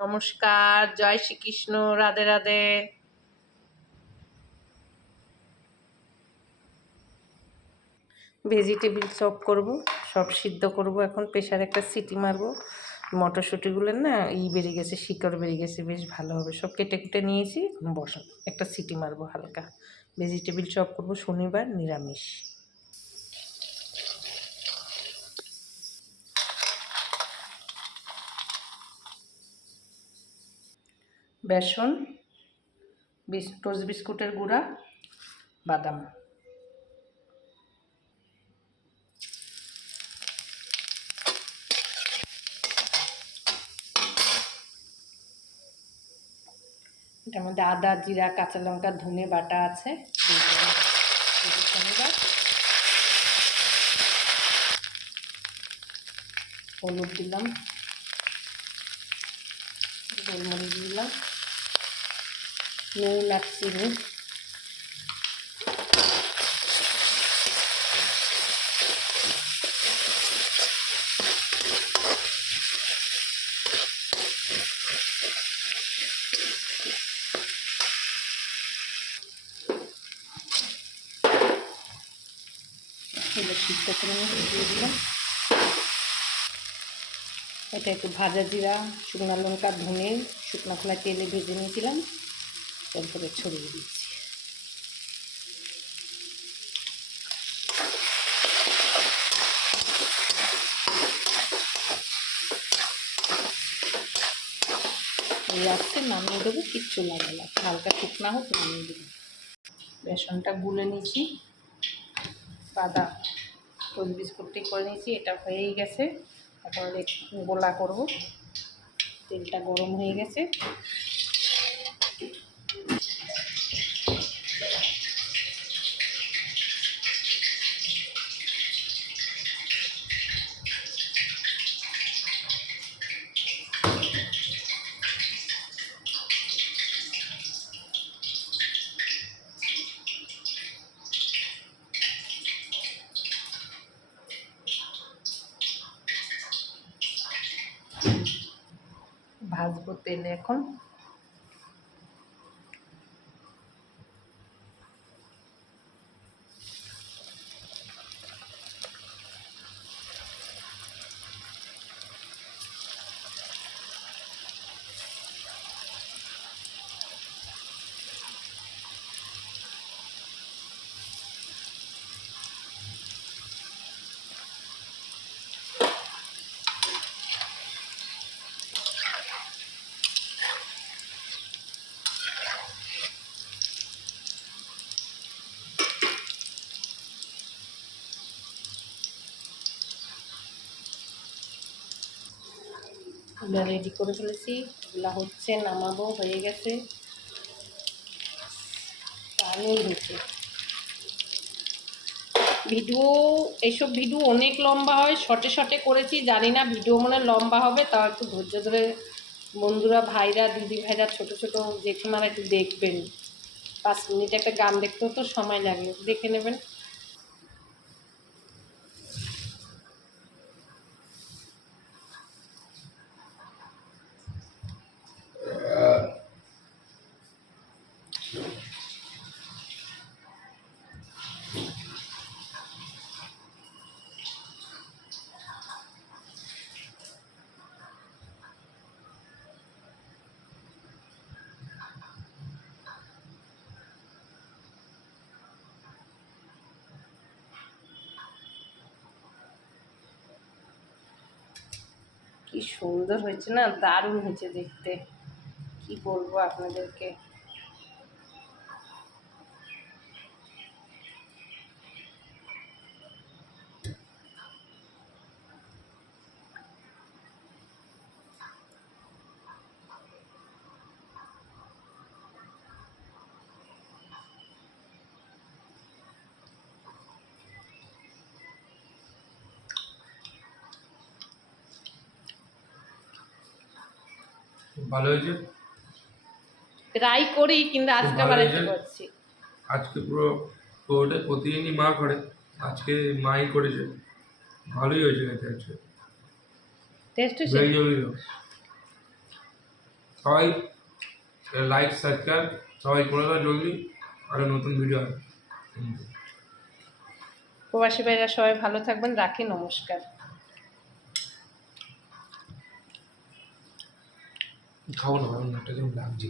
নমস্কার, জয় Shrikrishna, Radhe Radhe. Vegetable chop করব, সব সিদ্ধ করব। এখন প্রেশারে একটা সিটি মারবো। মটরশুঁটিগুলোর না বেরিয়ে গেছে, শিকড় বেরিয়ে গেছে, বেশ ভালো হবে। সব কেটে কুটে নিয়েছি, বসাবো, একটা সিটি মারবো হালকা। ভেজিটেবিল চপ করব, শনিবার নিরামিষ। বেসন, টোস্ট বিস্কুটের গুঁড়া, বাদাম। এটার মধ্যে আদা, জিরা, কাঁচা লঙ্কা, ধনে বাটা আছে। শনিবার। হলুদ দিলাম, গোলমরিচ দিলাম, নুন আর চিনি। সিদ্ধ করে দিয়ে দিলাম। এটা একটু ভাজা জিরা, শুকনো লঙ্কা, ধনে, শুকনো খোলা তেলে ভেজে নিয়েছিলাম, তারপরে ছড়িয়ে দিচ্ছি। এই আসতে নামিয়ে দেবো, কিচ্ছু লাগে না, হালকা শুকনা হোক, নামিয়ে দেবো। বেসনটা গুলে নিয়েছি, বাদাম টোস্ট বিস্কুটটি করে নিয়েছি, এটা হয়েই গেছে। এখন গোলা করব। তেলটা গরম হয়ে গেছে। ভাজবো তেলে এখন। এগুলো রেডি করে ফেলেছি, এগুলো হচ্ছে, নামাবো, হয়ে গেছে, দারুণ হয়েছে। ভিডিও, এইসব ভিডিও অনেক লম্বা হয়, শর্টে শর্টে করেছি, জানি না ভিডিও মনে লম্বা হবে, তাও একটু ধৈর্য ধরে বন্ধুরা, ভাইরা, দিদি ভাইরা, ছোট ছোট জেঠিমারা একটু দেখবেন। 5 মিনিট একটা গান দেখতেও তো সময় লাগে, দেখে নেবেন। কি সুন্দর হয়েছে না, দারুণ হয়েছে দেখতে, কি বলবো আপনাদেরকে। ভালো হয়েছে, ট্রাই করি, কিন্তু আজকে বানাতে পারছি। আজকে পুরোটা প্রতিদিনই মা করে, আজকে মাই করেছে, ভালোই হয়েছে। টেস্ট হয়েছে। সবাই লাইক সাবস্ক্রাইব সবাই করে দাও জলদি, আরও নতুন ভিডিও আসবে। প্রবাসী ভাইরা সবাই ভালো থাকবেন, রাখি, নমস্কার। খাবো না, একটা যেমন লাগছে।